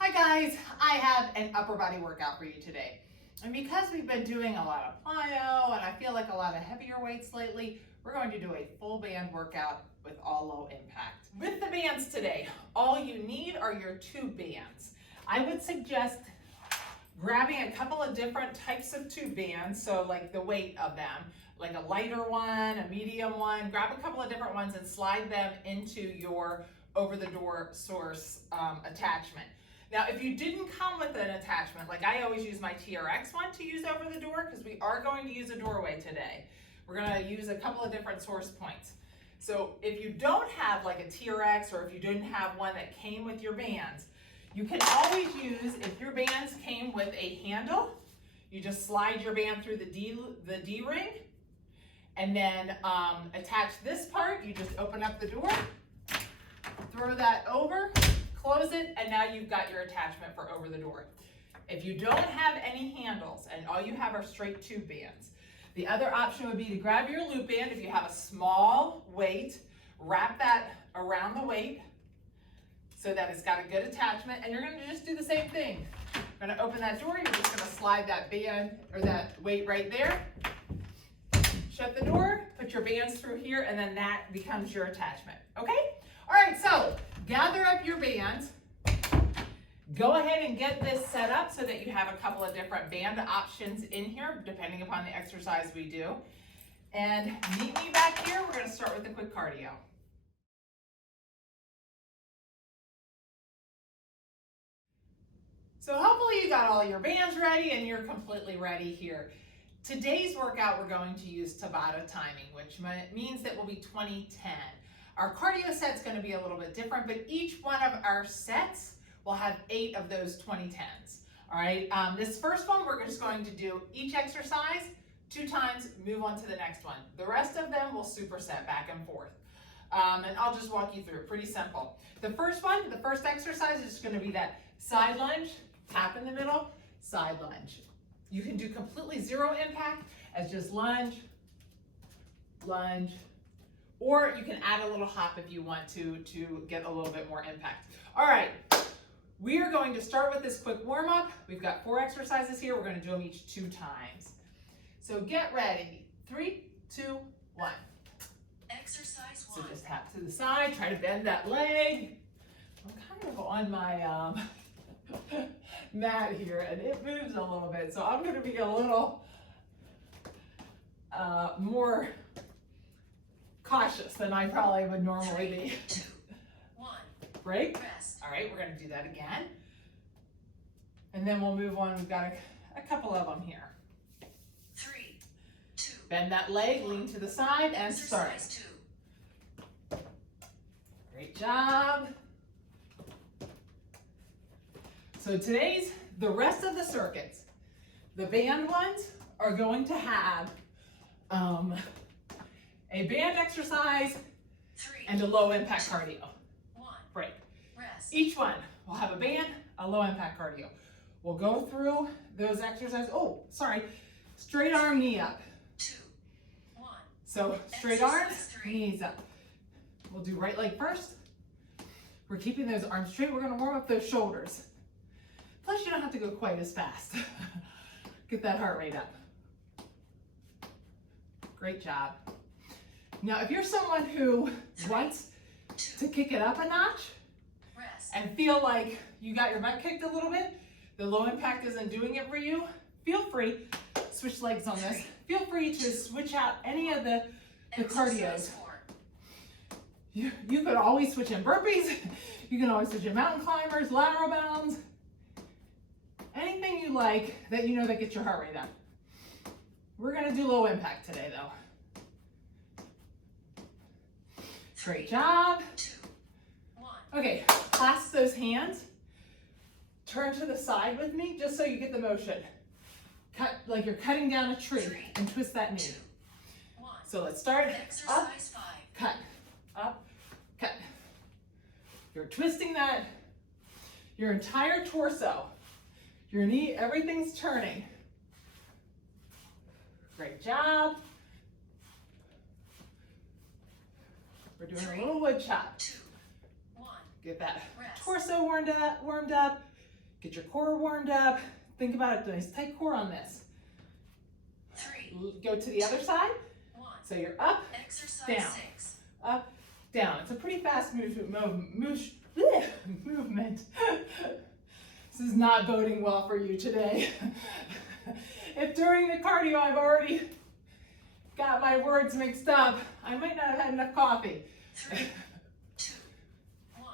Hi guys, I have an upper body workout for you today. And because we've been doing a lot of plyo and I feel like a lot of heavier weights lately, we're going to do a full band workout with all low impact. With the bands today, all you need are your tube bands. I would suggest grabbing a couple of different types of tube bands, so like the weight of them, like a lighter one, a medium one, grab a couple of different ones and slide them into your over-the-door source attachment. Now, if you didn't come with an attachment, like I always use my TRX one to use over the door because we are going to use a doorway today. We're going to use a couple of different source points. So if you don't have like a TRX or if you didn't have one that came with your bands, you can always use, if your bands came with a handle, you just slide your band through the D-ring and then attach this part. You just open up the door, throw that over, close it, and now you've got your attachment for over the door. If you don't have any handles and all you have are straight tube bands, the other option would be to grab your loop band. If you have a small weight, wrap that around the weight so that it's got a good attachment, and you're going to just do the same thing. You're going to open that door, you're just going to slide that band or that weight right there, shut the door, put your bands through here, and then that becomes your attachment. Okay? All right, so gather up your bands. Go ahead and get this set up so that you have a couple of different band options in here, depending upon the exercise we do. And meet me back here. We're going to start with a quick cardio. So hopefully you got all your bands ready and you're completely ready here. Today's workout, we're going to use tabata timing, which means that we'll be 20-10. Our cardio set's going to be a little bit different, but each one of our sets will have 8 of those 20-10s. All right, this first one, we're just going to do each exercise 2 times, move on to the next one. The rest of them will superset back and forth. And I'll just walk you through it, pretty simple. The first one, the first exercise is going to be that side lunge, tap in the middle, side lunge. You can do completely zero impact as just lunge, lunge, or you can add a little hop if you want to get a little bit more impact. All right, we are going to start with this quick warm up. We've got 4 exercises here. We're going to do them each 2 times. So get ready. 3, 2, 1. Exercise 1. So just tap to the side, try to bend that leg. I'm kind of on my mat here and it moves a little bit, so I'm going to be a little more cautious than I probably would normally be. 3, 2, 1. Break. Rest. All right, we're going to do that again. And then we'll move on. We've got a couple of them here. 3, 2. Bend that leg, lean to the side, and start. Exercise 2. Great job. So the rest of the circuits, the band ones are going to have a band exercise 3, and a low impact cardio. 1. Break. Rest. Each one will have a band, a low impact cardio. We'll go through those exercises. Oh, sorry. Straight arm, knee up. 2, 1. So straight Exercise arms, 3. knees up. We'll do right leg first. We're keeping those arms straight. We're going to warm up those shoulders. Plus, you don't have to go quite as fast. Get that heart rate up. Great job. Now, if you're someone who wants to kick it up a notch Rest. and feel like you got your butt kicked a little bit, the low impact isn't doing it for you, feel free, switch legs on this. Feel free to switch out any of the cardios. Exercise 4. You could always switch in burpees. You can always switch in mountain climbers, lateral bounds, anything you like that you know that gets your heart rate up. We're going to do low impact today, though. Great job. 2, 1. Okay, clasp those hands. Turn to the side with me just so you get the motion. Cut like you're cutting down a tree and twist that knee. 2, 1. So let's start. Up, Exercise 5. cut, up, cut. You're twisting that, your entire torso, your knee, everything's turning. Great job. We're doing a little wood chop. 2, 1. Get that Rest. torso warmed up. Get your core warmed up. Think about it, nice tight core on this. 3, Go to the other side. 1. So you're up, Exercise down, 6. up, down. It's a pretty fast movement. This is not boding well for you today. If during the cardio I've already got my words mixed up, I might not have had enough coffee. 3, 2, 1.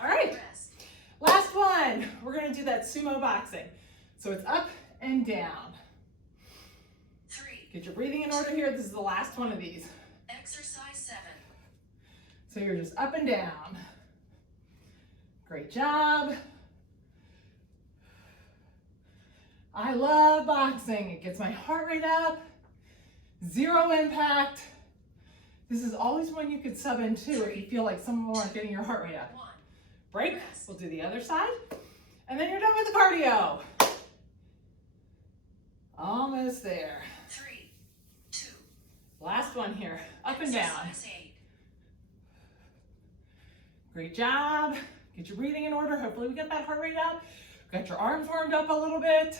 All right, Rest. last one. We're gonna do that sumo boxing. So it's up and down. 3. Get your breathing in order here. This is the last one of these. Exercise 7. So you're just up and down. Great job. I love boxing. It gets my heart rate up. Zero impact. This is always one you could sub into if you feel like some of them aren't getting your heart rate up. 1. Break. Rest. We'll do the other side. And then you're done with the cardio. Almost there. 3, 2. Last one here. Up and down. Exercise 8. Great job. Get your breathing in order. Hopefully we get that heart rate up. Got your arms warmed up a little bit.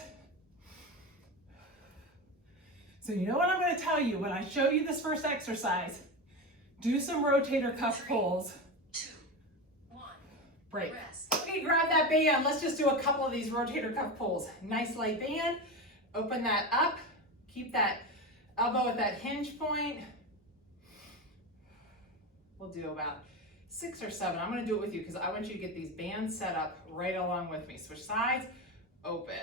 So you know what I'm going to tell you when I show you this first exercise. Do some rotator cuff pulls. 2, 1. Break. Rest. Okay, grab that band. Let's just do a couple of these rotator cuff pulls. Nice light band. Open that up. Keep that elbow at that hinge point. We'll do about 6 or 7. I'm going to do it with you because I want you to get these bands set up right along with me. Switch sides. Open.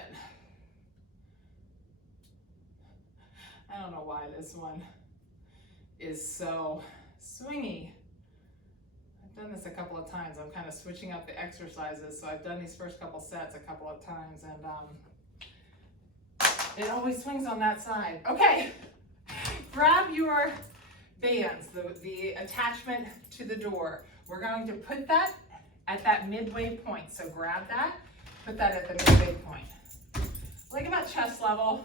I don't know why this one is so swingy. I've done this a couple of times. I'm kind of switching up the exercises. So I've done these first couple sets a couple of times and it always swings on that side. Okay, grab your bands, the attachment to the door. We're going to put that at that midway point. So grab that, put that at the midway point. Like about chest level,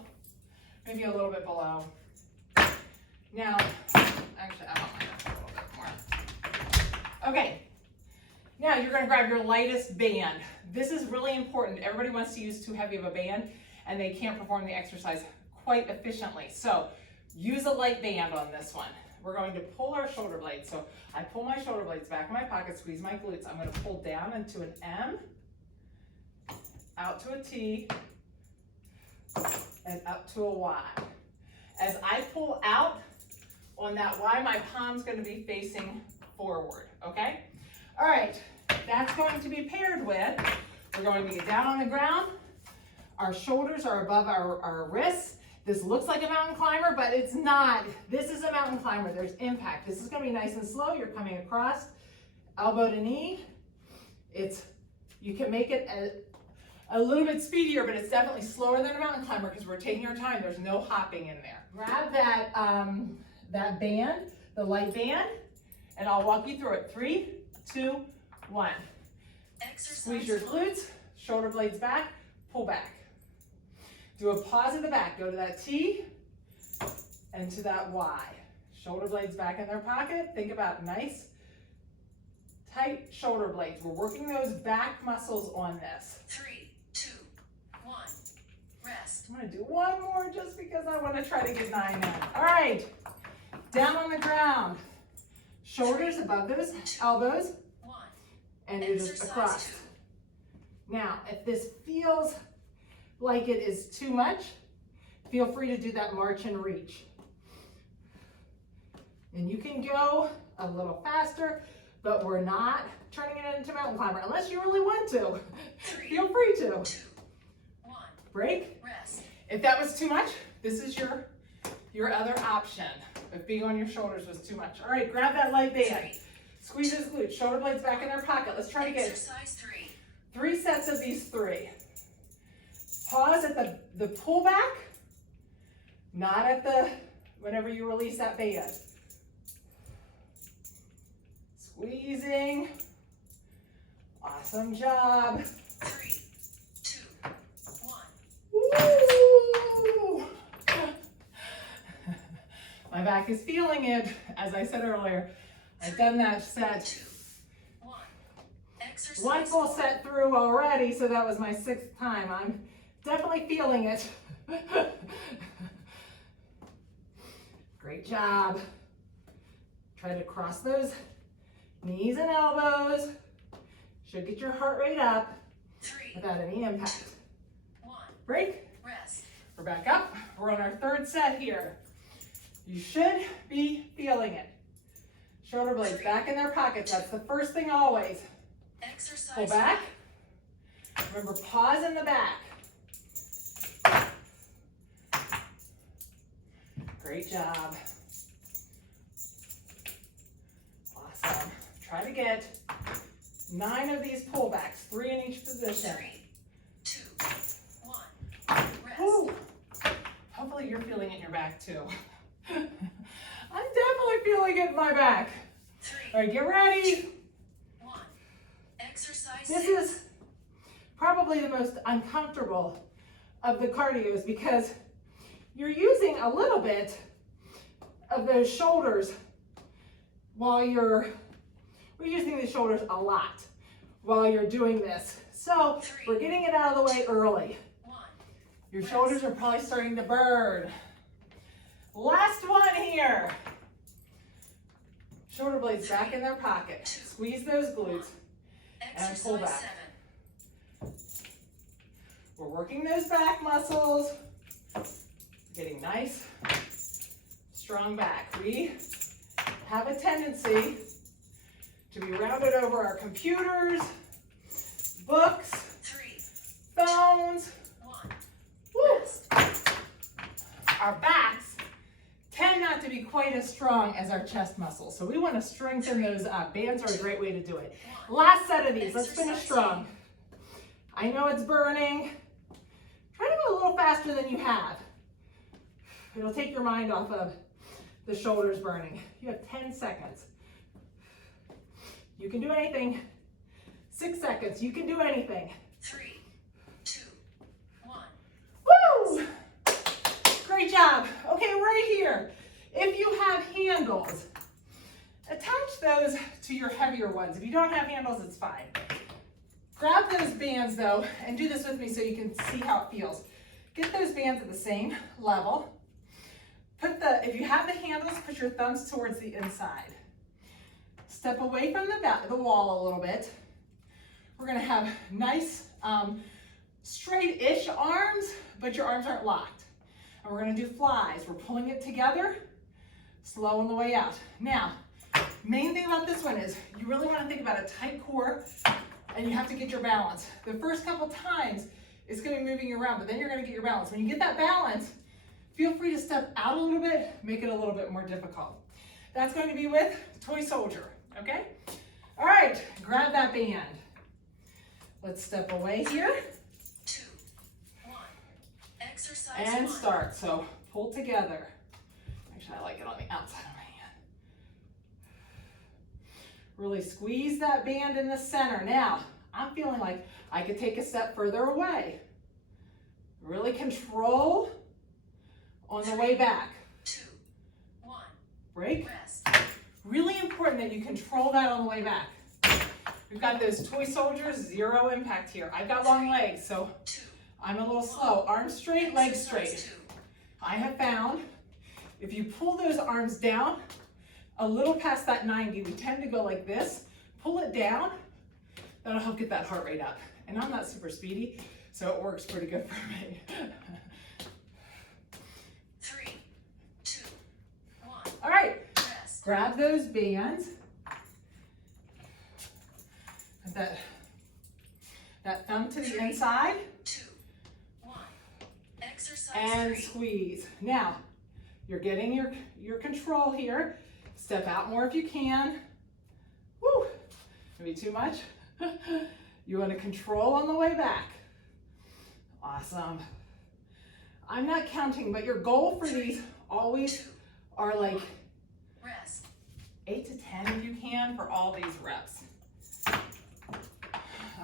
maybe a little bit below. Now, actually, I don't mind that a little bit more. Okay, now you're gonna grab your lightest band. This is really important. Everybody wants to use too heavy of a band and they can't perform the exercise quite efficiently. So use a light band on this one. We're going to pull our shoulder blades. So I pull my shoulder blades back in my pocket, squeeze my glutes. I'm gonna pull down into an M, out to a T, and up to a Y. As I pull out on that Y, my palm's going to be facing forward, okay? All right, that's going to be paired with, we're going to get down on the ground. Our shoulders are above our wrists. This looks like a mountain climber, but it's not. This is a mountain climber. There's impact. This is going to be nice and slow. You're coming across, elbow to knee. You can make it a little bit speedier, but it's definitely slower than a mountain climber because we're taking our time. There's no hopping in there. Grab that, that band, the light band, and I'll walk you through it. 3, 2, 1. Exercise Squeeze your 1. glutes, shoulder blades back, pull back. Do a pause at the back. Go to that T and to that Y. Shoulder blades back in their pocket. Think about nice, tight shoulder blades. We're working those back muscles on this. 3, 2, 1. Rest. I'm gonna do one more just because I want to try to get 9 in. All right, down on the ground. Shoulders above those elbows, 1. and you're just Exercise across. 2. Now, if this feels like it is too much, feel free to do that march and reach. And you can go a little faster, but we're not turning it into mountain climber unless you really want to. 3, Feel free to. 2, 1. Break. Rest. If that was too much, this is your other option. If being on your shoulders was too much. All right, grab that light band. 3. Squeeze those glutes, shoulder blades back in their pocket. Let's try to get Exercise 3. 3 sets of these 3. Pause at the pullback, not at the, whenever you release that band. Squeezing. Awesome job. 3, 2, 1. Woo! My back is feeling it. As I said earlier, I've done that set. 2, 1. Exercise One full 4. set through already, so that was my 6th time. I'm definitely feeling it. Great job. Try to cross those knees and elbows. Should get your heart rate up 3, without any impact. 1. Break. Rest. We're back up. We're on our 3rd set here. You should be feeling it. Shoulder blades back in their pockets. That's the first thing always. Exercise Pull back. Remember, pause in the back. Great job. Awesome. Try to get 9 of these pullbacks, 3 in each position. 3, 2, 1. Rest. Woo. Hopefully you're feeling it in your back too. I'm definitely feeling it in my back. 3, All right, get ready. 1. Exercise This 6. is probably the most uncomfortable of the cardios because you're using a little bit of those shoulders while we're using the shoulders a lot while you're doing this. So we're getting it out of the way early. 1. Your shoulders are probably starting to burn. Last one here. Shoulder blades back in their pocket. Squeeze those glutes and pull Exercise back. 7. We're working those back muscles. Getting nice, strong back. We have a tendency to be rounded over our computers, books, 3, phones. 1. Woo. Rest. Our backs tend not to be quite as strong as our chest muscles. So we want to strengthen those up. Bands are a great way to do it. Last set of these. Let's finish strong. I know it's burning. Try to go a little faster than you have. It'll take your mind off of the shoulders burning. You have 10 seconds. You can do anything. 6 seconds. You can do anything. 3, 2, 1. Woo! Great job. Okay, right here. If you have handles, attach those to your heavier ones. If you don't have handles, it's fine. Grab those bands though, and do this with me so you can see how it feels. Get those bands at the same level. If you have the handles, put your thumbs towards the inside. Step away from the wall a little bit. We're gonna have nice, straight-ish arms, but your arms aren't locked. And we're gonna do flies. We're pulling it together, slow on the way out. Now, main thing about this one is you really wanna think about a tight core and you have to get your balance. The first couple times, it's gonna be moving you around, but then you're gonna get your balance. When you get that balance, feel free to step out a little bit, make it a little bit more difficult. That's going to be with Toy Soldier, okay? All right, grab that band. Let's step away here. 2, 1. Exercise And 1. start, so pull together. Actually, I like it on the outside of my hand. Really squeeze that band in the center. Now, I'm feeling like I could take a step further away. Really control on the way back. 2, 1. Break. Rest. Really important that you control that on the way back. We've got those toy soldiers, 0 impact here. I've got long legs, so 2. I'm a little slow. Arms straight, legs Exercise straight. 2. I have found if you pull those arms down a little past that 90, we tend to go like this. Pull it down, that'll help get that heart rate up. And I'm not super speedy, so it works pretty good for me. 3, 2, 1. All right, Rest. grab those bands. Put that thumb to the inside 2, 1. Exercise and 3. squeeze. Now, you're getting your control here. Step out more if you can. Woo, maybe too much. You want to control on the way back. Awesome. I'm not counting, but your goal for these always are like Rest. 8 to 10 if you can for all these reps.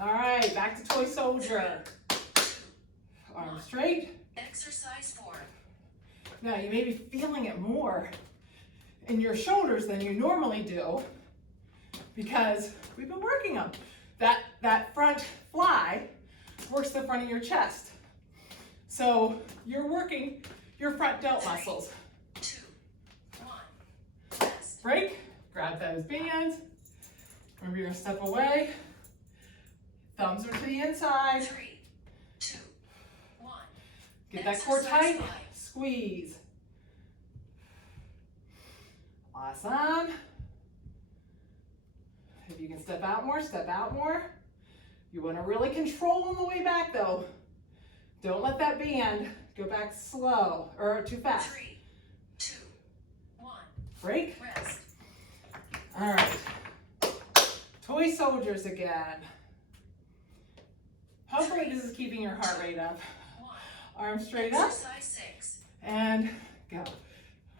All right, back to Toy Soldier. 2, Arms straight. Exercise 4. Now you may be feeling it more in your shoulders than you normally do because we've been working them. That front fly works the front of your chest. So you're working your front delt muscles. 2, 1. Rest. Break, grab those bands. Remember, you're gonna step away. Thumbs are to the inside. 3, 2, 1. Get that core Exercise tight, 5. squeeze. Awesome. If you can step out more, step out more. You wanna really control on the way back though. Don't let that band go back slow or too fast. 3, 2, 1. Break. Rest. All right. Toy soldiers again. Hopefully this is keeping your heart rate up. 1. Arms straight up Exercise 6. and go.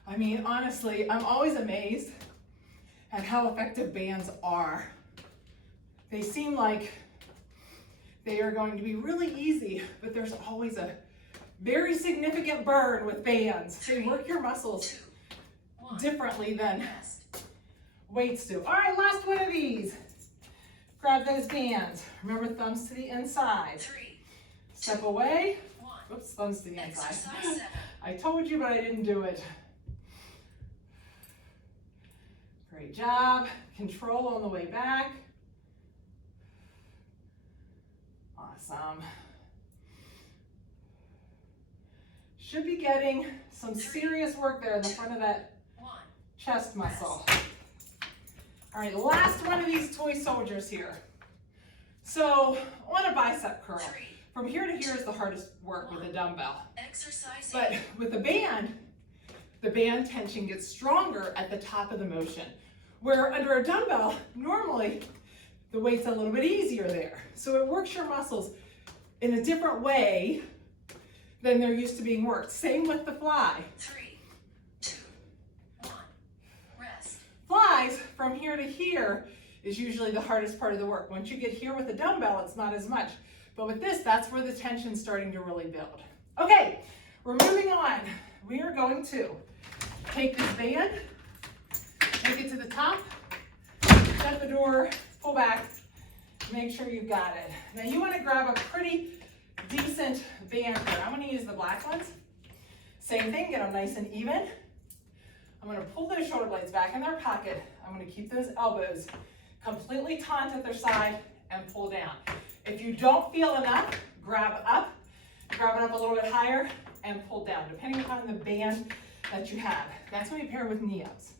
I mean, honestly, I'm always amazed at how effective bands are. They seem like they are going to be really easy, but there's always a very significant burn with bands. They work your muscles 2, 1. differently than Rest. weights do. All right, last one of these. Grab those bands. Remember, thumbs to the inside. 3, Step away. 1. Oops, thumbs to the inside. Exercise 7. I told you, but I didn't do it. Great job. Control on the way back. Awesome. Should be getting some serious work there in the front of that 1. chest muscle. All right, last one of these toy soldiers here. So on a bicep curl, 3. from here to here is the hardest work with a dumbbell. Exercise But 8. with the band tension gets stronger at the top of the motion. Where under a dumbbell, normally the weight's a little bit easier there. So it works your muscles in a different way than they're used to being worked. Same with the fly. 3, 2, 1. Rest. Flies from here to here is usually the hardest part of the work. Once you get here with a dumbbell, it's not as much. But with this, that's where the tension's starting to really build. Okay, we're moving on. We are going to take this band, take it to the top, shut the door, pull back, make sure you've got it. Now you want to grab a pretty decent band here. I'm going to use the black ones. Same thing, get them nice and even. I'm going to pull those shoulder blades back in their pocket. I'm going to keep those elbows completely taut at their side and pull down. If you don't feel enough, grab it up a little bit higher and pull down, depending upon the band that you have. That's when you pair with knee ups.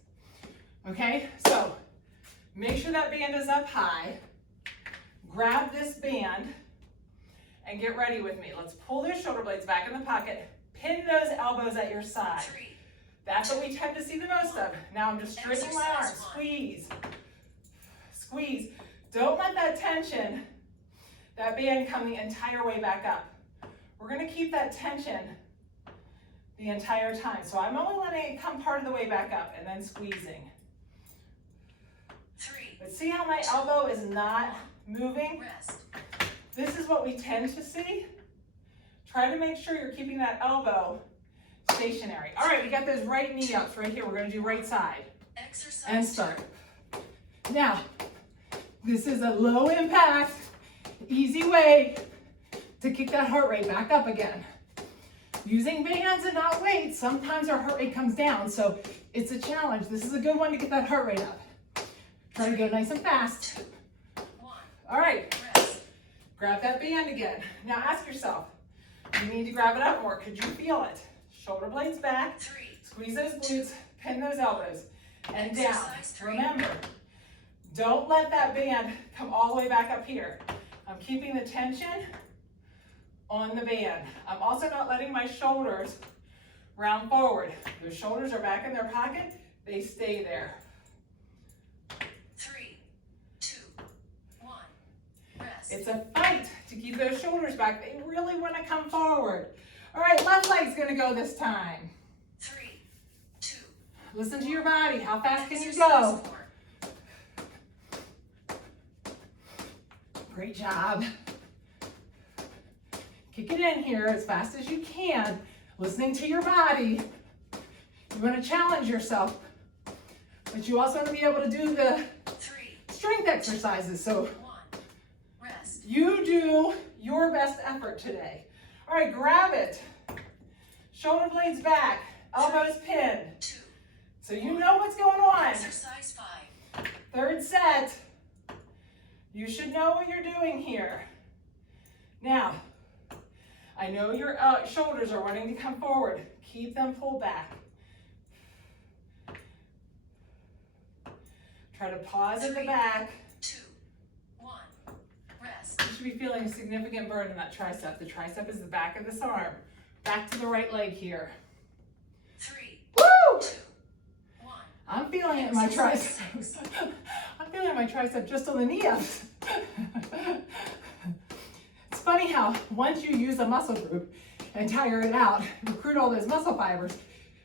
Okay, so make sure that band is up high. Grab this band and get ready with me. Let's pull those shoulder blades back in the pocket. Pin those elbows at your side. 3. That's what we tend to see the most of. Now I'm just straightening my arms. Squeeze. Squeeze. Don't let that tension, that band come the entire way back up. We're going to keep that tension the entire time. So I'm only letting it come part of the way back up and then squeezing. 3. But see how my elbow is not moving? Rest. This is what we tend to see. Try to make sure you're keeping that elbow stationary. All right, we got those right knee ups right here. We're going to do right side Exercise and start. Now, this is a low impact, easy way to kick that heart rate back up again. Using bands and not weights, sometimes our heart rate comes down, so it's a challenge. This is a good one to get that heart rate up. Try to go nice and fast. 2, 1. All right, Rest. grab that band again. Now ask yourself, you need to grab it up more. Could you feel it? Shoulder blades back, 3. squeeze those glutes, pin those elbows, and down. Exercise 3. Remember, don't let that band come all the way back up here. I'm keeping the tension on the band. I'm also not letting my shoulders round forward. Those shoulders are back in their pocket. They stay there. 3, 2, 1. Rest. It's a fight to keep those shoulders back. They really want to come forward. All right, left leg's going to go this time. 3, 2. Listen to your body. How fast can you Exercise go? 4. Great job. Kick it in here as fast as you can. Listening to your body. You want to challenge yourself, but you also want to be able to do the 3, strength exercises. So 1. You do your best effort today. All right, grab it. Shoulder blades back, elbows pinned. 2. So you know what's going on. Exercise 5. Third set. You should know what you're doing here. Now, I know your shoulders are wanting to come forward. Keep them pulled back. Try to pause at the back. 2, 1. Rest. You should be feeling a significant burn in that tricep. The tricep is the back of this arm. Back to the right leg here. 3, Woo! 2, 1. I'm feeling it in my tricep. I'm feeling my tricep just on the knee ups. It's funny how once you use a muscle group and tire it out, recruit all those muscle fibers,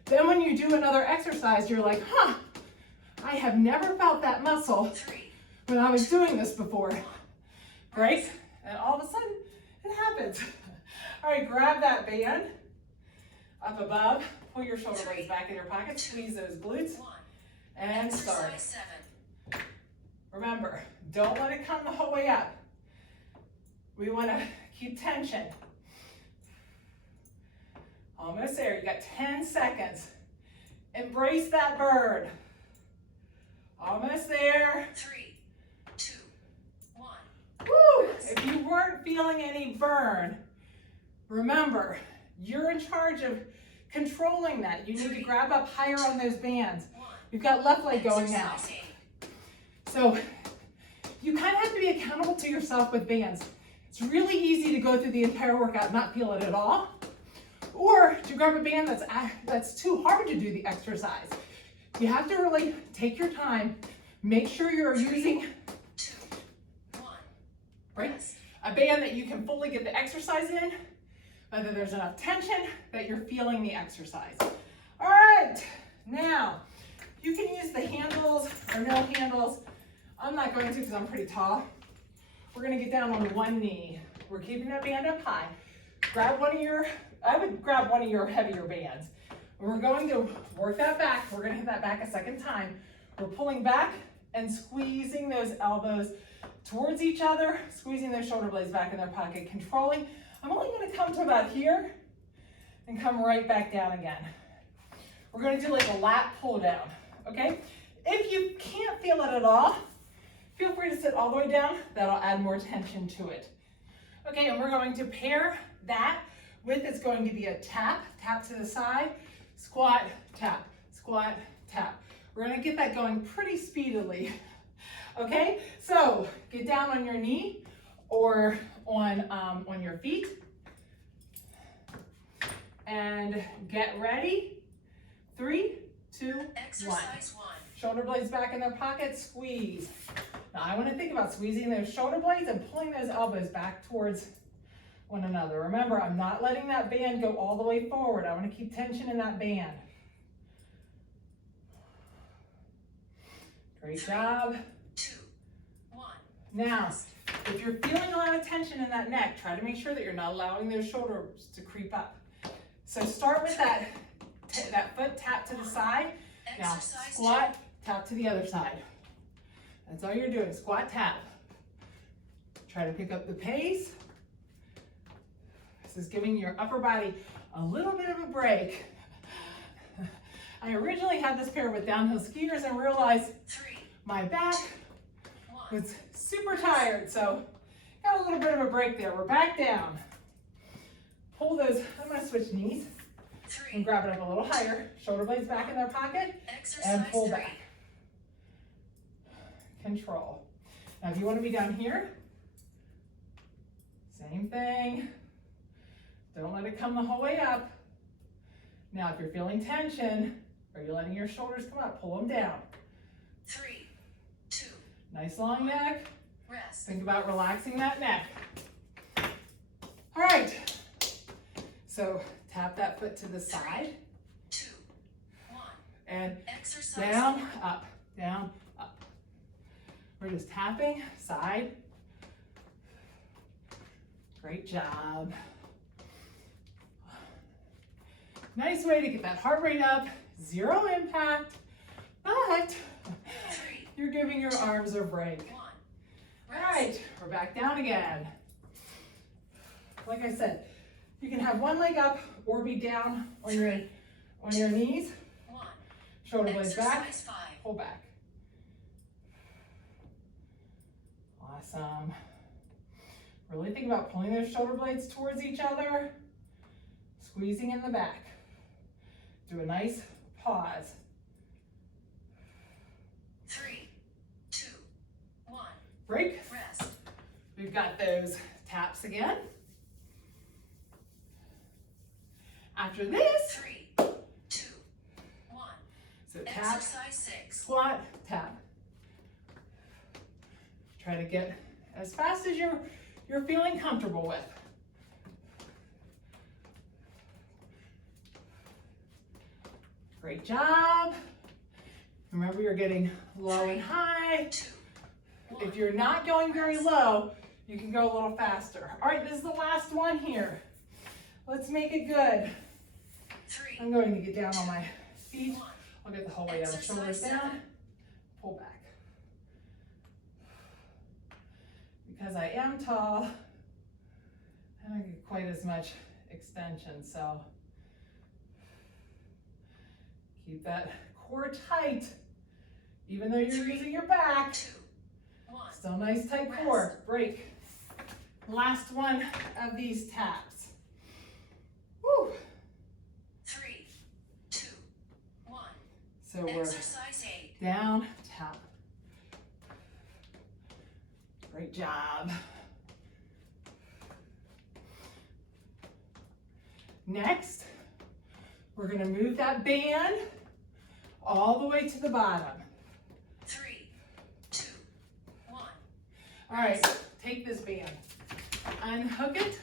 then when you do another exercise, you're like, huh, I have never felt that muscle 3, when I was doing this before. Right? And all of a sudden, it happens. All right, grab that band up above. Pull your shoulder blades back in your pocket. Squeeze those glutes. 1. And start. Exercise 7. Remember, don't let it come the whole way up. We want to keep tension. Almost there. You got 10 seconds. Embrace that burn. Almost there. 3, 2, 1. Woo! If you weren't feeling any burn, remember, you're in charge of controlling that. You need to grab up higher on those bands. 1. We've got left leg going now. Exercise 8. So you kind of have to be accountable to yourself with bands. It's really easy to go through the entire workout and not feel it at all. Or to grab a band that's too hard to do the exercise. You have to really take your time. Make sure you're 3, using 2, 1. right, Rest. a band that you can fully get the exercise in, whether there's enough tension that you're feeling the exercise. All right, now you can use the handles or no handles. I'm not going to because I'm pretty tall. We're gonna get down on one knee. We're keeping that band up high. I would grab one of your heavier bands. We're going to work that back. We're gonna hit that back a second time. We're pulling back and squeezing those elbows towards each other, squeezing those shoulder blades back in their pocket, controlling. I'm only gonna come to about here and come right back down again. We're gonna do like a lat pull down, okay? If you can't feel it at all, feel free to sit all the way down. That'll add more tension to it. Okay, and we're going to pair that with, it's going to be a tap to the side, squat, tap, squat, tap. We're gonna get that going pretty speedily. Okay, so get down on your knee or on your feet and get ready. 3, 2, 1. Exercise 1. Shoulder blades back in their pockets, squeeze. Now I want to think about squeezing those shoulder blades and pulling those elbows back towards one another. Remember, I'm not letting that band go all the way forward. I want to keep tension in that band. Great 3, job. 2, 1. Now, if you're feeling a lot of tension in that neck, try to make sure that you're not allowing those shoulders to creep up. So start with that foot tap to the side. Now Exercise squat, tap to the other side. That's all you're doing, squat, tap. Try to pick up the pace. This is giving your upper body a little bit of a break. I originally had this pair with downhill skiers and realized 3, my back 1. was super tired, so got a little bit of a break there. We're back down. Pull those, I'm gonna switch knees and 3. grab it up a little higher. Shoulder blades back in their pocket Exercise and pull 3. back. Control. Now if you want to be down here, same thing. Don't let it come the whole way up. Now if you're feeling tension, or you're letting your shoulders come up, pull them down. 3, 2. Nice long neck. Rest. Think about relaxing that neck. All right. So tap that foot to the side 2, 1. and Exercise down, 4. up, down, up. We're just tapping side. Great job. Nice way to get that heart rate up, 0 impact, but 3, you're giving your arms a break. 1. All right, we're back down again. Like I said, you can have one leg up or be down on your knees. 1. Shoulder blades back, Exercise 5. pull back. Awesome. Really think about pulling those shoulder blades towards each other, squeezing in the back. Do a nice pause. 3, 2, 1. Break. Rest. We've got those taps again. After this, 3, 2, 1. so tap, Exercise 6. squat, tap. Try to get as fast as you're feeling comfortable with. Great job. Remember, you're getting low and high. 2, 1. If you're not going very low, you can go a little faster. All right, this is the last one here. Let's make it good. 3, I'm going to get down on my feet. 1. I'll get the whole way down, shoulders down, pull back. Because I am tall, I don't get quite as much extension, so keep that core tight. Even though you're using your back, 2, 1. still nice tight core. Break. Last one of these taps. Woo. 3, 2, 1. So we're Exercise 8. down, tap. Great job. Next, we're gonna move that band all the way to the bottom. 3, 2, 1. All right, take this band, unhook it,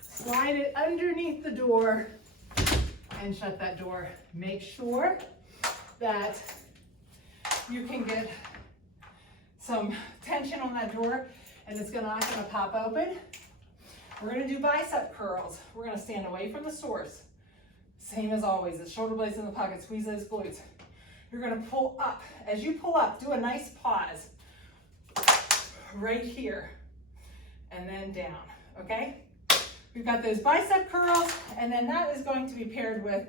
slide it underneath the door, and shut that door. Make sure that you can get some tension on that door and it's not gonna pop open. We're gonna do bicep curls. We're gonna stand away from the source. Same as always, the shoulder blades in the pocket, squeeze those glutes. You're gonna pull up. As you pull up, do a nice pause right here and then down, okay? We've got those bicep curls, and then that is going to be paired with,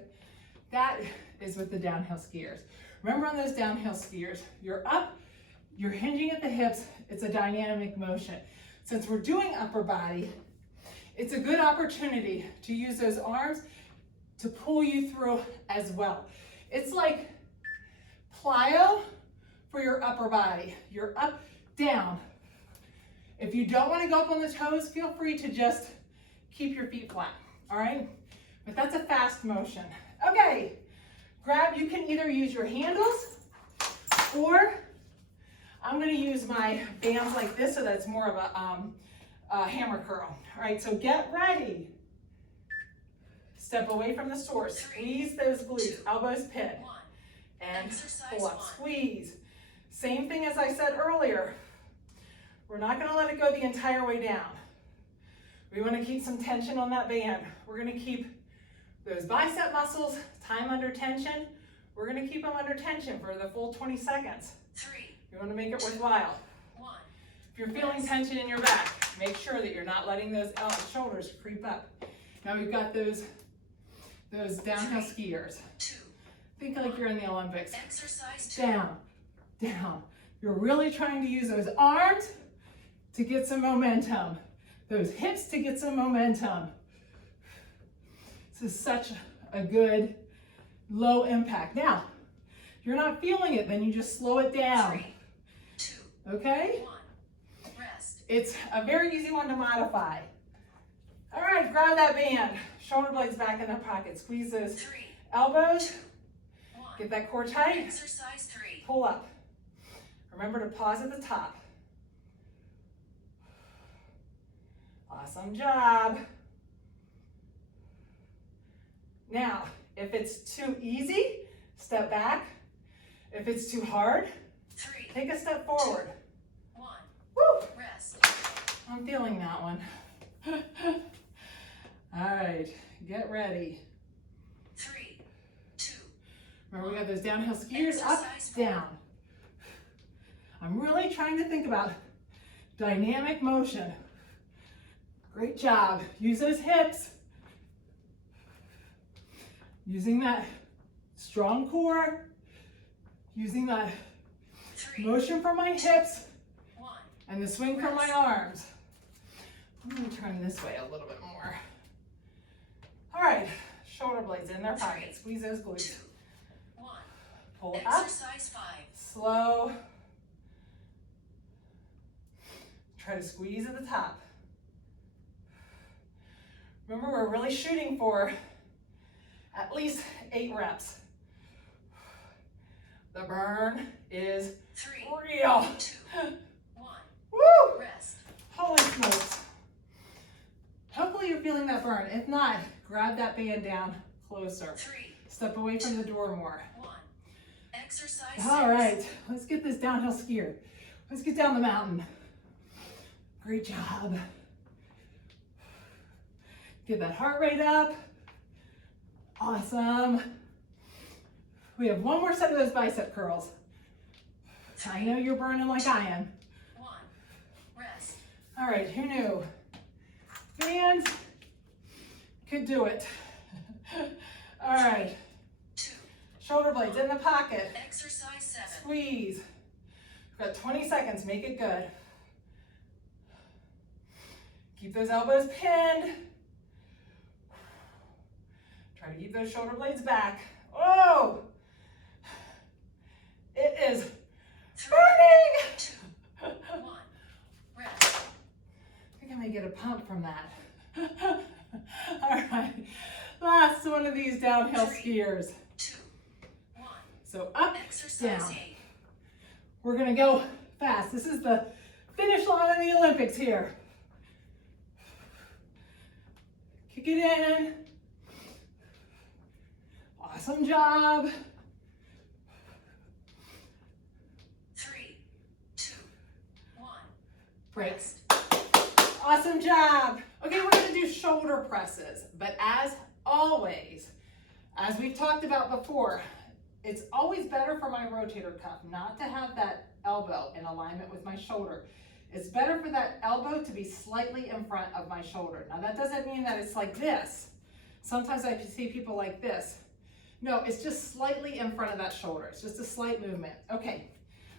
that is with the downhill skiers. Remember, on those downhill skiers, you're up, you're hinging at the hips, it's a dynamic motion. Since we're doing upper body, it's a good opportunity to use those arms to pull you through as well. It's like plyo for your upper body. You're up, down. If you don't want to go up on the toes, feel free to just keep your feet flat, all right? But that's a fast motion. Okay, you can either use your handles, or I'm gonna use my bands like this, so that's more of a hammer curl. All right, so get ready. Step away from the source, squeeze those glutes, elbows pin, and pull up, squeeze. Same thing as I said earlier. We're not gonna let it go the entire way down. We wanna keep some tension on that band. We're gonna keep those bicep muscles, time under tension. We're gonna keep them under tension for the full 20 seconds. 3, You wanna make it worthwhile. 1. If you're feeling tension in your back, make sure that you're not letting those shoulders creep up. Now we've got those downhill skiers. 2. Think like you're in the Olympics. Exercise 2. Down, down. You're really trying to use those arms to get some momentum, those hips to get some momentum. This is such a good low impact. Now, if you're not feeling it, then you just slow it down. 3, 2, Okay? 1. Rest. It's a very easy one to modify. All right, grab that band. Shoulder blades back in the pocket. Squeeze those 3, elbows. 1. Get that core tight. Exercise 3. Pull up. Remember to pause at the top. Awesome job. Now, if it's too easy, step back. If it's too hard, 3, take a step forward. 1. Woo! Rest. I'm feeling that one. All right, get ready. 3, 2. Remember, we got those downhill skiers, up, Exercise 4. down. I'm really trying to think about Dynamic motion. Great job. Use those hips. Using that strong core. Using that 3, motion from my hips 1. and the swing from my arms. I'm going to turn this way a little bit more. All right, shoulder blades in their pockets. Squeeze those 2, glutes. 1. Pull up, Exercise 5. slow. Try to squeeze at the top. Remember, we're really shooting for at least 8 reps. The burn is 3, real. 2, 1. Woo! Rest. Holy smokes. Hopefully you're feeling that burn. If not, grab that band down closer. 3, Step away from the door more. 1. Exercise 6. All right, let's get this downhill skier. Let's get down the mountain. Great job. Get that heart rate up. Awesome. We have one more set of those bicep curls. I know you're burning like I am. 1. Rest. All right, who knew? Bands could do it. All right, 2. shoulder blades in the pocket. Exercise 7. Squeeze. We've got 20 seconds, make it good. Keep those elbows pinned. Try to keep those shoulder blades back. Oh! It is 3, burning! 2, 1. Rest. I think I may get a pump from that. All right, last one of these downhill 3, skiers. 2, 1. So up, Exercise down. 8. We're gonna go fast. This is the finish line of the Olympics here. Kick it in. Awesome job. 3, 2, 1. Break. Rest. Awesome job. Okay, we're gonna do shoulder presses, but as always, as we've talked about before, it's always better for my rotator cuff not to have that elbow in alignment with my shoulder. It's better for that elbow to be slightly in front of my shoulder. Now that doesn't mean that it's like this. Sometimes I see people like this. No, it's just slightly in front of that shoulder. It's just a slight movement. Okay,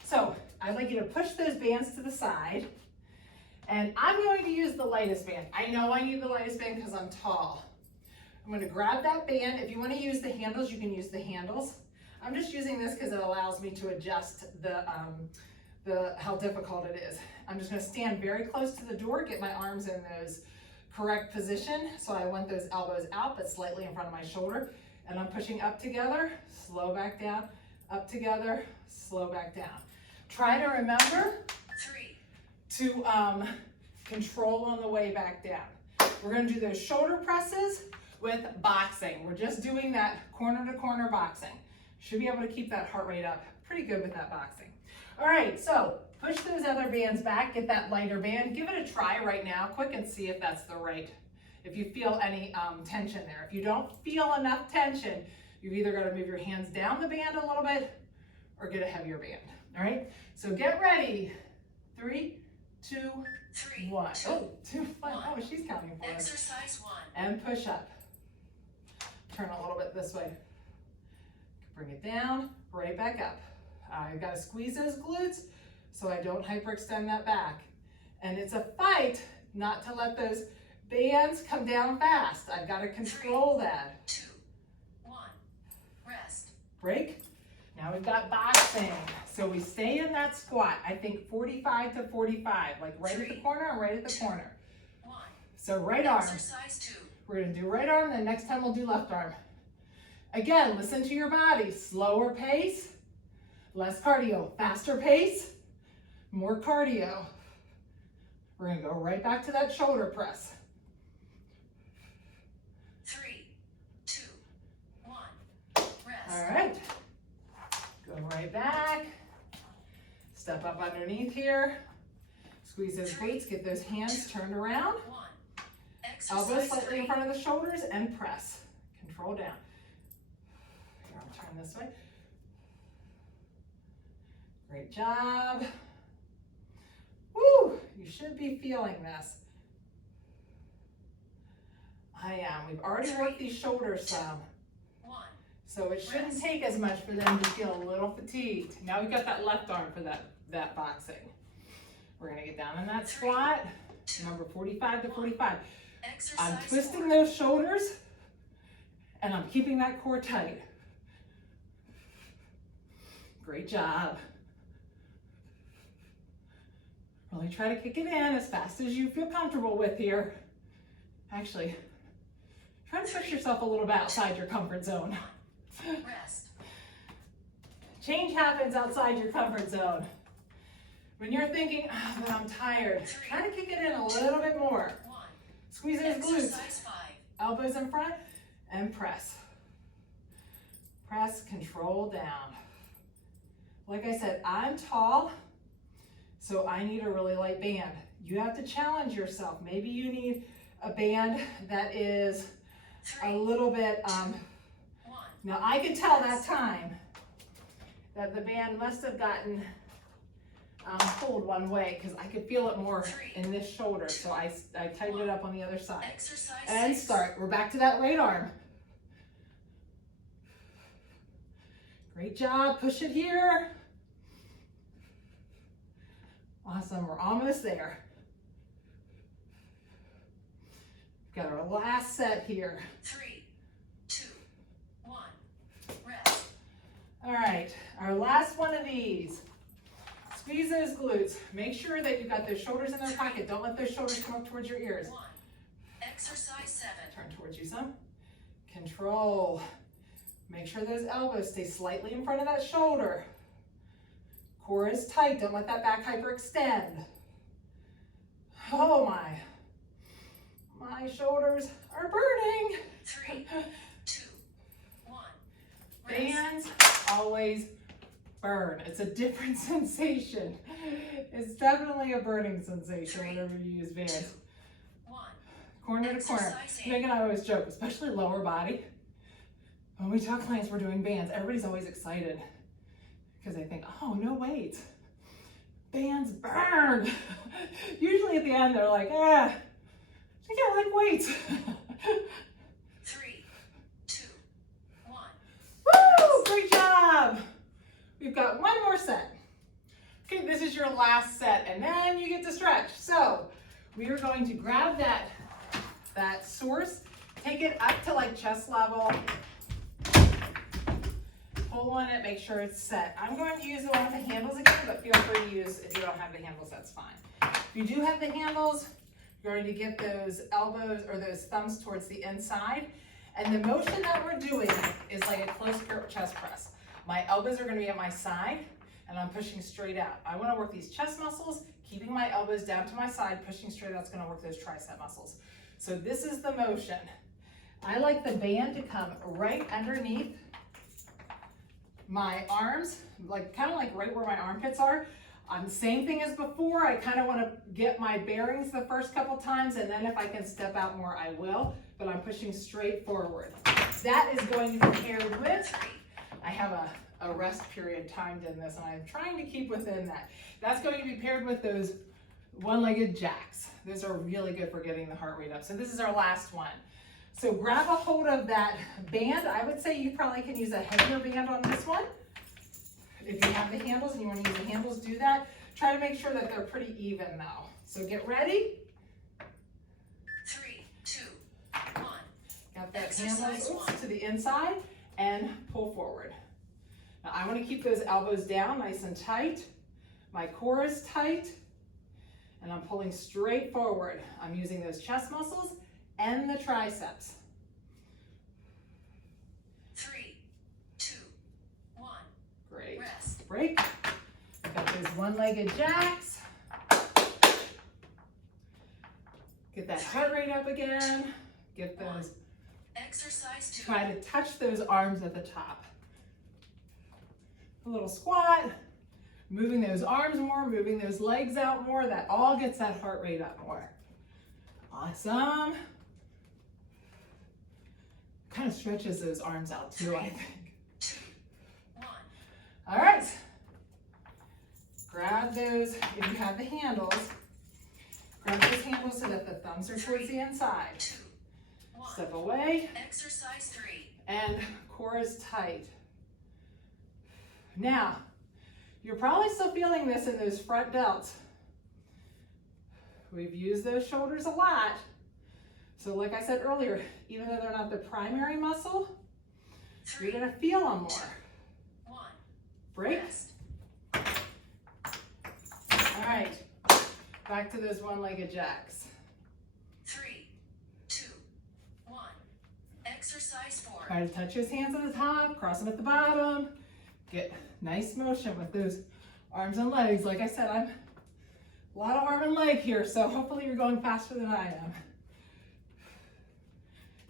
so I'd like you to push those bands to the side. And I'm going to use the lightest band. I know I need the lightest band because I'm tall. I'm going to grab that band. If you want to use the handles, you can use the handles. I'm just using this because it allows me to adjust the how difficult it is. I'm just going to stand very close to the door, get my arms in those correct position. So I want those elbows out, but slightly in front of my shoulder. And I'm pushing up together, slow back down, up together, slow back down. Try to remember 3, to control on the way back down. We're going to do those shoulder presses with boxing. We're just doing that corner to corner boxing. Should be able to keep that heart rate up pretty good with that boxing. All right, so push those other bands back, get that lighter band. Give it a try right now, quick, and see if that's the right, if you feel any tension there. If you don't feel enough tension, you've either got to move your hands down the band a little bit or get a heavier band. All right, so get ready. 3, 2, 3, 1. 2, Oh, 2, 1. 1. Oh, she's counting for us. Exercise 1. And push up. Turn a little bit this way. Bring it down, right back up. I've got to squeeze those glutes so I don't hyperextend that back. And it's a fight not to let those bands come down fast. I've got to control that. 2, 1. Rest. Break. Now we've got boxing. So we stay in that squat. I think 45 to 45, like right at the corner and right at the corner. 1. So right arm. Exercise 2. We're going to do right arm, then next time we'll do left arm. Again, listen to your body. Slower pace, less cardio. Faster pace, more cardio. We're going to go right back to that shoulder press. 3, 2, 1. Rest. All right. Go right back. Step up underneath here. Squeeze those glutes. Get those hands turned around. 1. Elbows Exercise slightly 3. in front of the shoulders and press. Control down. Here, I'll turn this way. Great job. Woo! You should be feeling this. I am. We've already worked these shoulders some. So it shouldn't take as much for them to feel a little fatigued. Now we've got that left arm for that boxing. We're gonna get down in that squat, number 45 to 45. I'm twisting those shoulders and I'm keeping that core tight. Great job. Really try to kick it in as fast as you feel comfortable with here. Actually, try to push yourself a little bit outside your comfort zone. Rest. Change happens outside your comfort zone. When you're thinking, oh, but I'm tired, try to kick it in a little bit more. Squeeze those glutes. Elbows in front and press. Press, control down. Like I said, I'm tall, so I need a really light band. You have to challenge yourself. Maybe you need a band that is a little bit, now I could tell that time that the band must have gotten pulled one way because I could feel it more in this shoulder. So I tightened it up on the other side. And start. We're back to that right arm. Great job. Push it here. Awesome. We're almost there. Got our last set here. 3, 2, 1. Rest. All right. Our last one of these. Squeeze those glutes. Make sure that you've got those shoulders in their pocket. Don't let those shoulders come up towards your ears. 1. Exercise 7. Turn towards you some. Control. Make sure those elbows stay slightly in front of that shoulder. Core is tight. Don't let that back hyperextend. Oh my. My shoulders are burning. 3, 2, 1. Bands always burn. It's a different sensation. It's definitely a burning sensation whenever you use bands. 2, 1. Corner to corner. Meg and I always joke, especially lower body. When we tell clients we're doing bands, everybody's always excited because they think, oh, no weight. Bands burn. Usually at the end, they're like, I think I like weights. 3, 2, 1. Woo! Great job. We've got one more set. Okay, this is your last set, and then you get to stretch. So we are going to grab that source, take it up to like chest level, pull on it, make sure it's set. I'm going to use the one with the handles again, but feel free to use, if you don't have the handles, that's fine. If you do have the handles, you're going to get those elbows or those thumbs towards the inside. And the motion that we're doing is like a close grip chest press. My elbows are going to be at my side, and I'm pushing straight out. I want to work these chest muscles, keeping my elbows down to my side, pushing straight out is going to work those tricep muscles. So this is the motion. I like the band to come right underneath my arms, like kind of like right where my armpits are. Same thing as before. I kind of want to get my bearings the first couple times, and then if I can step out more, I will, but I'm pushing straight forward. That is going to be paired with, I have a rest period timed in this, and I'm trying to keep within that. That's going to be paired with those one-legged jacks. Those are really good for getting the heart rate up. So this is our last one. So grab a hold of that band. I would say you probably can use a heavier band on this one. If you have the handles and you want to use the handles, do that. Try to make sure that they're pretty even though. So get ready. 3, 2, 1. Got that handles to the inside and pull forward. Now I want to keep those elbows down nice and tight. My core is tight and I'm pulling straight forward. I'm using those chest muscles and the triceps. 3, 2, 1. Great. Rest. Break. Got those one-legged jacks. Get that heart rate up again. Get those. Exercise 2. Try to touch those arms at the top. A little squat. Moving those arms more, moving those legs out more. That all gets that heart rate up more. Awesome. Kind of stretches those arms out too, I think. 2, 1. All right. Grab those, if you have the handles, Grab those handles so that the thumbs are towards the inside. 2, 1. Step away. Exercise 3. And core is tight. Now, you're probably still feeling this in those front delts. We've used those shoulders a lot. So like I said earlier, even though they're not the primary muscle, 3, you're gonna feel them more. 1. Break. Rest. All right, back to those one-legged jacks. 3, 2, 1. Exercise 4. Try to touch those hands at the top, cross them at the bottom. Get nice motion with those arms and legs. Like I said, I'm a lot of arm and leg here, so hopefully you're going faster than I am.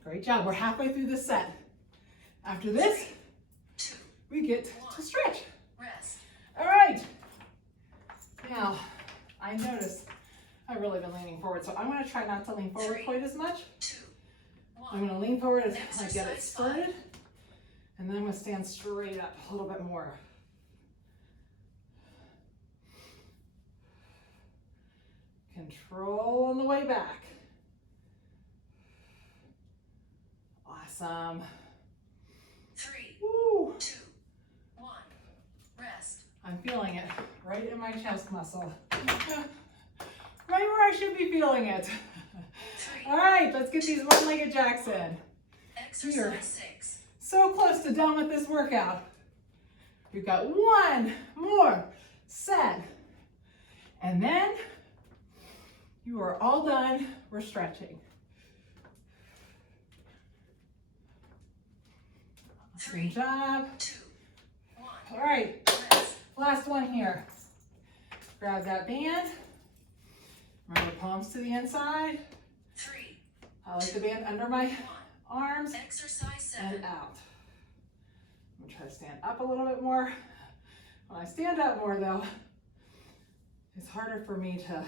Great job, we're halfway through the set. After this, 2, we get to stretch. rest. All right. Now, I noticed I've really been leaning forward, so I'm gonna try not to lean forward quite as much. 2, 1. I'm gonna lean forward as I get it Exercise started, and then I'm gonna stand straight up a little bit more. Control on the way back. Awesome. 3, Woo. 2, 1. Rest. I'm feeling it right in my chest muscle. Right where I should be feeling it. 3. All right, let's get these one-legged jacks in. Exercise 6. So close to done with this workout. We've got one more set. And then you are all done. We're stretching. Awesome job. 2, 1. All right, Rest. last one here. Grab that band. Remember, palms to the inside. 3, I like the band under my 1. arms Exercise 7. and out. I'm gonna try to stand up a little bit more. When I stand up more though, it's harder for me to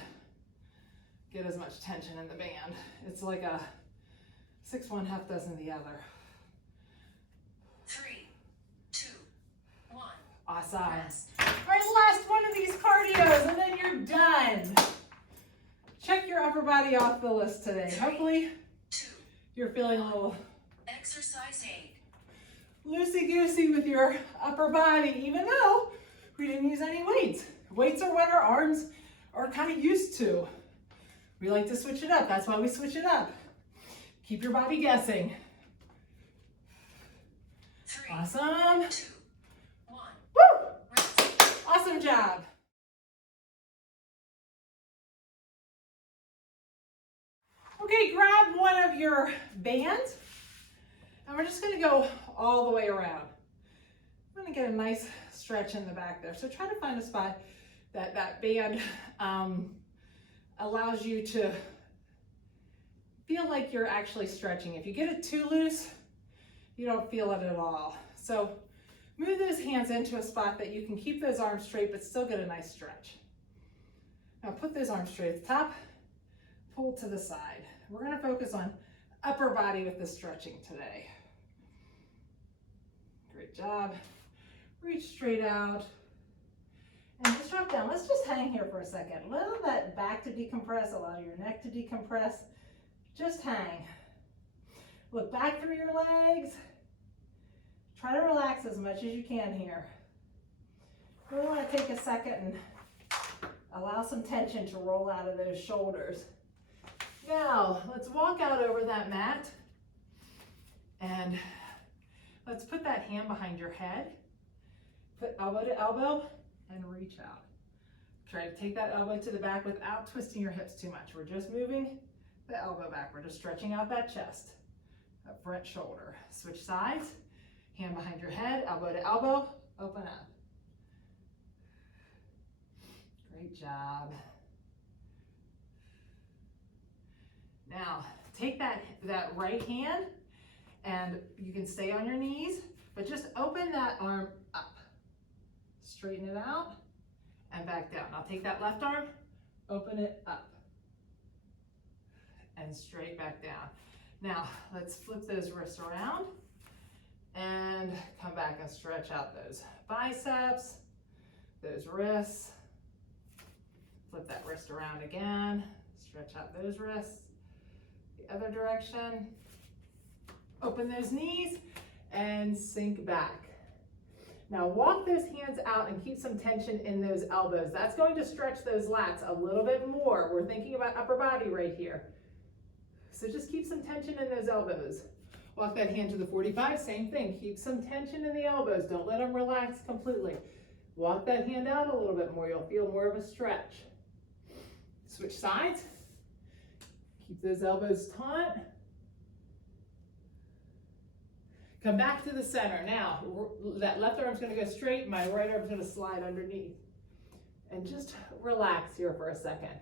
get as much tension in the band. It's like a 6 1, half dozen the other. 3, 2, 1. Awesome. Rest. All right, last one of these cardios and then you're done. Check your upper body off the list today. Hopefully 2. you're feeling a little Exercise 8. loosey-goosey with your upper body, even though we didn't use any weights. Weights are what our arms are kind of used to. We like to switch it up. That's why we switch it up. Keep your body guessing. 3, Awesome. 2, 1. Woo! Rest. Awesome job. Okay, grab one of your bands, and we're just gonna go all the way around. I'm gonna get a nice stretch in the back there. So try to find a spot that that band allows you to feel like you're actually stretching. If you get it too loose, you don't feel it at all. So move those hands into a spot that you can keep those arms straight but still get a nice stretch. Now put those arms straight at the top, pull to the side. We're gonna focus on upper body with the stretching today. Great job. Reach straight out and just drop down. Let's just hang here for a second. Allow that back to decompress, allow your neck to decompress. Just hang. Look back through your legs. Try to relax as much as you can here. Really want to take a second and allow some tension to roll out of those shoulders. Now, let's walk out over that mat and let's put that hand behind your head. Put elbow to elbow and reach out. Try to take that elbow to the back without twisting your hips too much. We're just moving the elbow back. We're just stretching out that chest, that front shoulder. Switch sides, hand behind your head, elbow to elbow, open up. Great job. Now, take that right hand and you can stay on your knees, but just open that arm up. Straighten it out and back down. Now take that left arm, open it up and straight back down. Now let's flip those wrists around and come back and stretch out those biceps, those wrists. Flip that wrist around again, Stretch out those wrists. The other direction. Open those knees and sink back. Now walk those hands out and keep some tension in those elbows. That's going to stretch those lats a little bit more. We're thinking about upper body right here. So just keep some tension in those elbows. Walk that hand to the 45, same thing. Keep some tension in the elbows. Don't let them relax completely. Walk that hand out a little bit more. You'll feel more of a stretch. Switch sides. Keep those elbows taut. Come back to the center. Now, that left arm's gonna go straight, my right arm's gonna slide underneath. And just relax here for a second.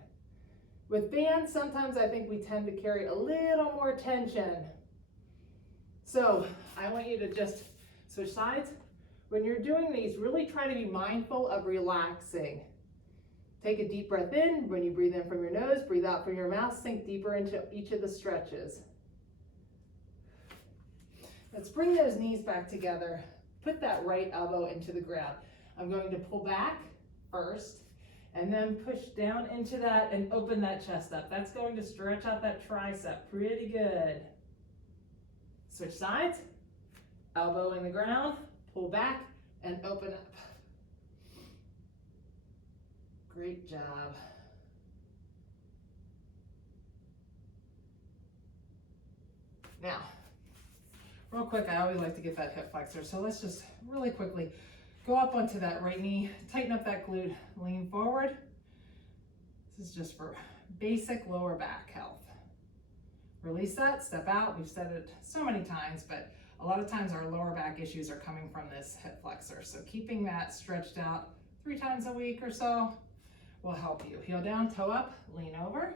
With bands, sometimes I think we tend to carry a little more tension. So I want you to just switch sides. When you're doing these, really try to be mindful of relaxing. Take a deep breath in. When you breathe in from your nose, breathe out from your mouth, sink deeper into each of the stretches. Let's bring those knees back together. Put that right elbow into the ground. I'm going to pull back first and then push down into that and open that chest up. That's going to stretch out that tricep pretty good. Switch sides. Elbow in the ground, pull back and open up. Great job. Now, real quick, I always like to get that hip flexor, so let's just really quickly go up onto that right knee, tighten up that glute, lean forward. This is just for basic lower back health. Release that, step out. We've said it so many times, but a lot of times our lower back issues are coming from this hip flexor. So keeping that stretched out 3 times a week or so will help you. Heel down, toe up, lean over.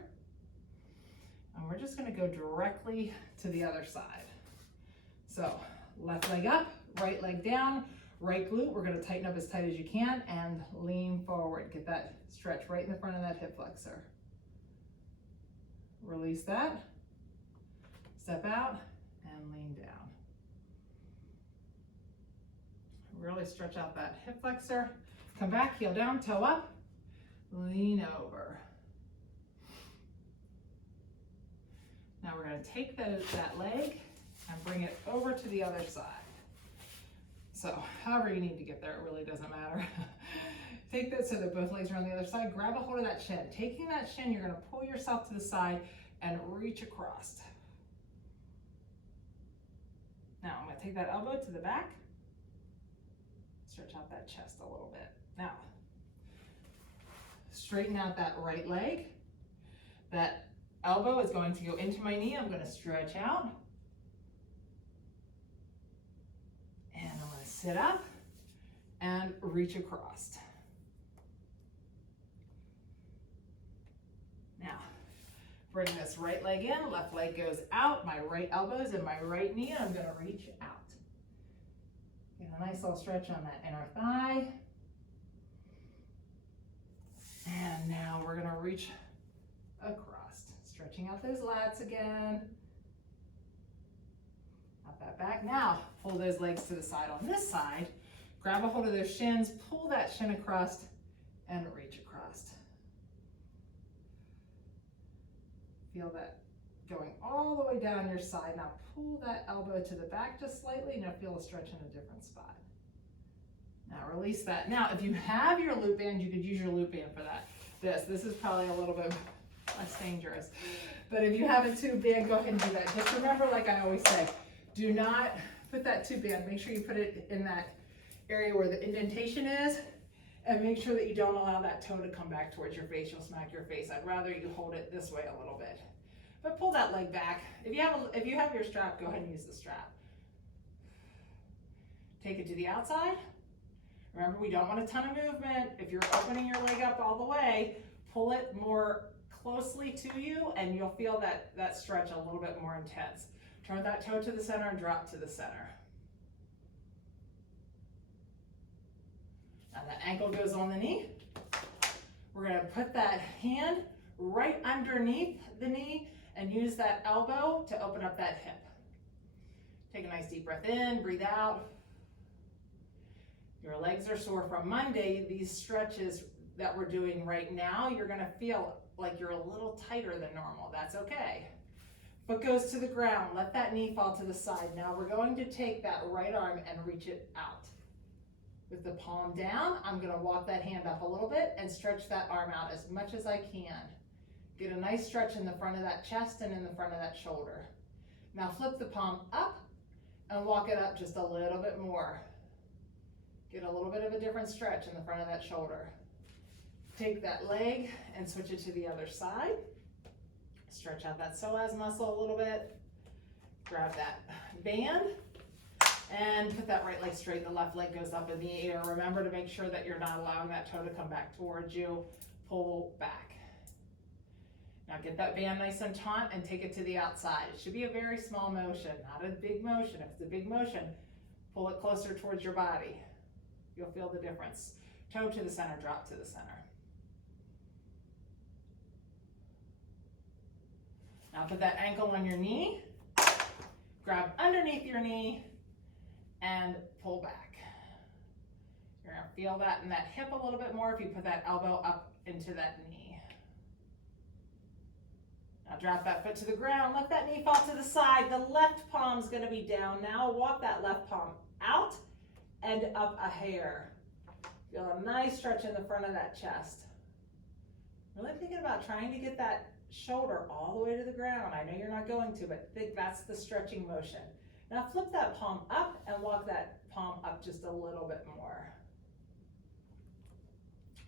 And we're just gonna go directly to the other side. So left leg up, right leg down, right glute. We're gonna tighten up as tight as you can and lean forward. Get that stretch right in the front of that hip flexor. Release that. Step out and lean down. Really stretch out that hip flexor. Come back, heel down, toe up, lean over. Now we're going to take that leg and bring it over to the other side. So however you need to get there, it really doesn't matter. Take that so that both legs are on the other side. Grab a hold of that shin. Taking that shin, you're going to pull yourself to the side and reach across. Now I'm going to take that elbow to the back. Stretch out that chest a little bit. Now, straighten out that right leg. That elbow is going to go into my knee. I'm going to stretch out. And I'm going to sit up and reach across. Now, bring this right leg in, left leg goes out, my right elbow is in my right knee, and I'm going to reach out. Get a nice little stretch on that inner thigh. And now we're going to reach across, stretching out those lats again. Out that back. Now, pull those legs to the side on this side. Grab a hold of those shins, pull that shin across, and reach across. Feel that going all the way down your side. Now pull that elbow to the back just slightly, and you'll feel a stretch in a different spot. Now release that. Now if you have your loop band, you could use your loop band for that. This is probably a little bit less dangerous. But if you have a tube band, go ahead and do that. Just remember, like I always say, do not put that tube band, make sure you put it in that area where the indentation is, and make sure that you don't allow that toe to come back towards your face. You'll smack your face. I'd rather you hold it this way a little bit. But pull that leg back. If you have your strap, go ahead and use the strap. Take it to the outside. Remember, we don't want a ton of movement. If you're opening your leg up all the way, pull it more closely to you, and you'll feel that stretch a little bit more intense. Turn that toe to the center and drop to the center. Now that ankle goes on the knee. We're going to put that hand right underneath the knee and use that elbow to open up that hip. Take a nice deep breath in, breathe out. Your legs are sore from Monday. These stretches that we're doing right now, you're gonna feel like you're a little tighter than normal. That's okay. Foot goes to the ground, let that knee fall to the side. Now we're going to take that right arm and reach it out. With the palm down, I'm gonna walk that hand up a little bit and stretch that arm out as much as I can. Get a nice stretch in the front of that chest and in the front of that shoulder. Now flip the palm up and walk it up just a little bit more. Get a little bit of a different stretch in the front of that shoulder. Take that leg and switch it to the other side. Stretch out that psoas muscle a little bit. Grab that band and put that right leg straight. The left leg goes up in the air. Remember to make sure that you're not allowing that toe to come back towards you. Pull back. Now get that band nice and taut and take it to the outside. It should be a very small motion, not a big motion. If it's a big motion, pull it closer towards your body. You'll feel the difference. Toe to the center, drop to the center. Now put that ankle on your knee, grab underneath your knee, and pull back. You're gonna feel that in that hip a little bit more if you put that elbow up into that knee. Now drop that foot to the ground, let that knee fall to the side. The left palm's gonna be down now. Walk that left palm out and up a hair. Feel a nice stretch in the front of that chest. Really thinking about trying to get that shoulder all the way to the ground. I know you're not going to, but think that's the stretching motion. Now flip that palm up and walk that palm up just a little bit more.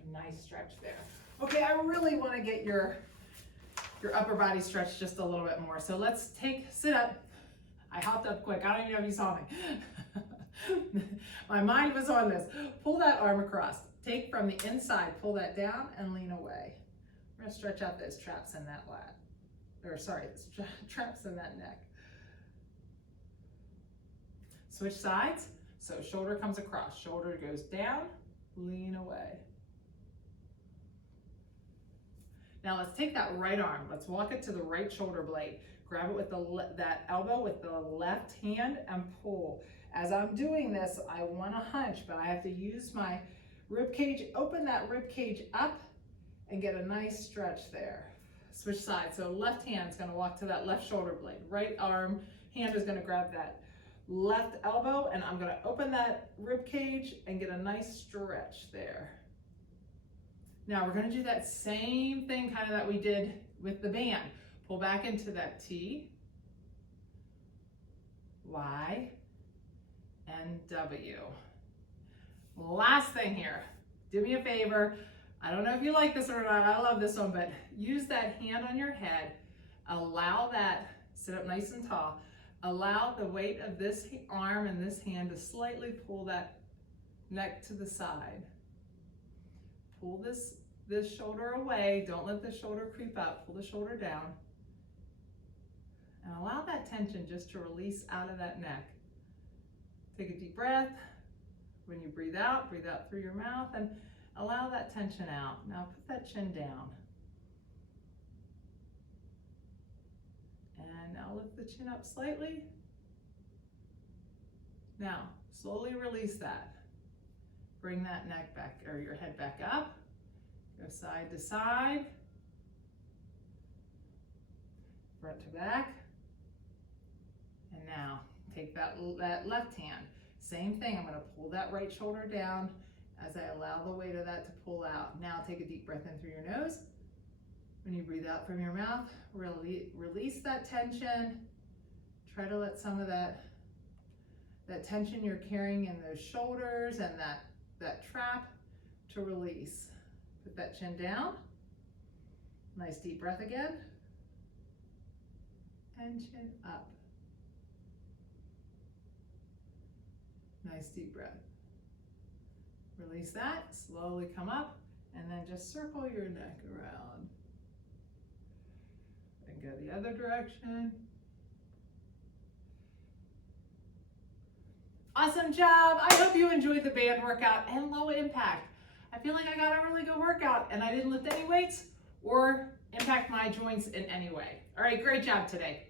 A nice stretch there. Okay, I really want to get your upper body stretched just a little bit more. So let's sit up. I hopped up quick. I don't even know if you saw me. My mind was on this. Pull that arm across. Take from the inside, pull that down and lean away. We're gonna stretch out those traps in that lat. Traps in that neck. Switch sides. So shoulder comes across, shoulder goes down, lean away. Now let's take that right arm. Let's walk it to the right shoulder blade. Grab it with that elbow with the left hand and pull. As I'm doing this, I want to hunch, but I have to use my rib cage. Open that rib cage up and get a nice stretch there. Switch sides. So left hand's going to walk to that left shoulder blade. Right arm, hand is going to grab that left elbow, and I'm going to open that rib cage and get a nice stretch there. Now we're going to do that same thing kind of that we did with the band. Pull back into that T, Y, and W. Last thing here, do me a favor. I don't know if you like this or not, I love this one, but use that hand on your head. Allow that, sit up nice and tall. Allow the weight of this arm and this hand to slightly pull that neck to the side. Pull this shoulder away. Don't let the shoulder creep up. Pull the shoulder down. And allow that tension just to release out of that neck. Take a deep breath. When you breathe out through your mouth and allow that tension out. Now put that chin down. And now lift the chin up slightly. Now slowly release that. Bring that neck back, or your head back up. Go side to side. Front to back. And now take that left hand. Same thing, I'm going to pull that right shoulder down as I allow the weight of that to pull out. Now take a deep breath in through your nose. When you breathe out from your mouth, release that tension. Try to let some of that tension you're carrying in those shoulders and that trap to release. Put that chin down. Nice deep breath again. And chin up. Nice deep breath. Release that, slowly come up, and then just circle your neck around. And go the other direction. Awesome job. I hope you enjoyed the band workout and low impact. I feel like I got a really good workout and I didn't lift any weights or impact my joints in any way. All right, great job today.